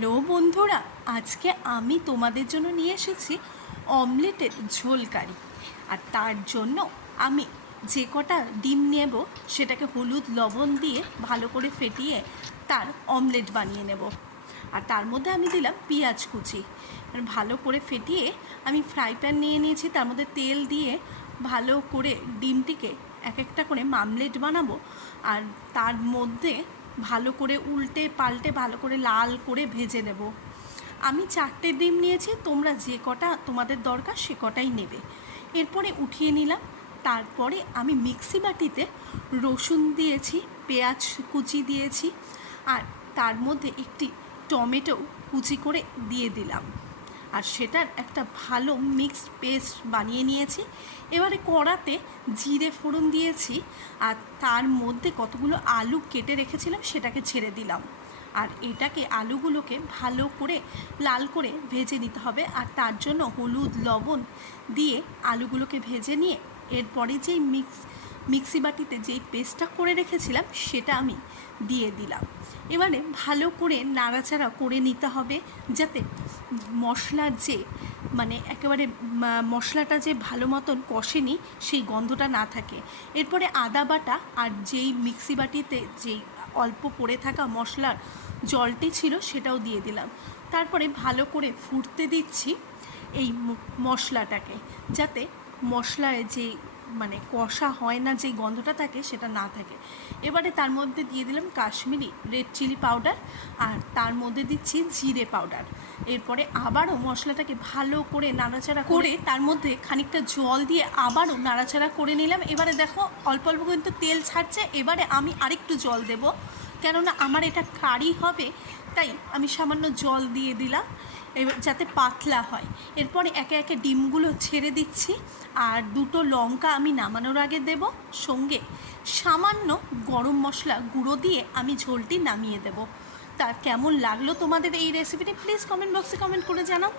Hello বন্ধুরা, আজকে আমি তোমাদের জন্য নিয়ে এসেছি অমলেটের ঝোল কারি। আর তার জন্য আমি যে কটা ডিম নেব সেটাকে হলুদ লবণ দিয়ে ভালো করে ফেটিয়ে তার অমলেট বানিয়ে নেব। আর তার মধ্যে আমি দিলাম পেঁয়াজ কুচি। ভালো করে ফেটিয়ে আমি ফ্রাই প্যান নিয়ে নিয়েছি, তার মধ্যে তেল দিয়ে ভালো করে ডিমটিকে এক একটা করে মামলেট বানাবো। আর তার মধ্যে ভালো করে উল্টে পাল্টে ভালো করে লাল করে ভেজে নেব। আমি 4টে ডিম নিয়েছি, তোমরা যে কটা তোমাদের দরকার সে কটাই নেবে। এরপরে উঠিয়ে নিলাম। তারপরে আমি মিক্সি বাটিতে রসুন দিয়েছি, পেঁয়াজ কুচি দিয়েছি, আর তার মধ্যে একটি টমেটো কুচি করে দিয়ে দিলাম। আর সেটার একটা ভালো মিক্সড পেস্ট বানিয়ে নিয়েছি। এবারে কড়াতে জিরে ফোড়ন দিয়েছি, আর তার মধ্যে কতগুলো আলু কেটে রেখেছিলাম সেটাকে ছেড়ে দিলাম। আর এটাকে আলুগুলোকে ভালো করে লাল করে ভেজে নিতে হবে। আর তার জন্য হলুদ লবণ দিয়ে আলুগুলোকে ভেজে নিয়ে এরপরে যেই মিক্সি বাটিতে যেই পেস্টটা করে রেখেছিলাম সেটা আমি দিয়ে দিলাম। এবারে ভালো করে নাড়াচাড়া করে নিতে হবে, যাতে মশলার যে একেবারে মশলাটা যে ভালো মতন কষেনি সেই গন্ধটা না থাকে। এরপরে আদা বাটা আর যেই মিক্সি বাটিতে যেই অল্প পড়ে থাকা মশলার জলটি ছিল সেটাও দিয়ে দিলাম। তারপরে ভালো করে ফুটতে দিচ্ছি এই মশলাটাকে, যাতে মশলায় যে কষা হয় না, যে গন্ধটা থাকে সেটা না থাকে। এবারে তার মধ্যে দিয়ে দিলাম কাশ্মীরি রেড চিলি পাউডার, আর তার মধ্যে দিচ্ছি জিরে পাউডার। এরপরে আবারও মশলাটাকে ভালো করে নাড়াচাড়া করে তার মধ্যে খানিকটা জল দিয়ে আবারও নাড়াচাড়া করে নিলাম। এবারে দেখো অল্প অল্প কিন্তু তেল ছাড়ছে। এবারে আমি আরেকটু জল দেব, কেননা আমার এটা কারি হবে, তাই আমি সামান্য জল দিয়ে দিলাম এবার যাতে পাতলা হয়। এরপরে একে একে ডিমগুলো ছেড়ে দিচ্ছি, আর 2টো লঙ্কা আমি নামানোর আগে দেব, সঙ্গে সামান্য গরম মশলা গুঁড়ো দিয়ে আমি ঝোলটি নামিয়ে দেব। তা কেমন লাগলো তোমাদের এই রেসিপিটি প্লিজ কমেন্ট বক্সে কমেন্ট করে জানাও।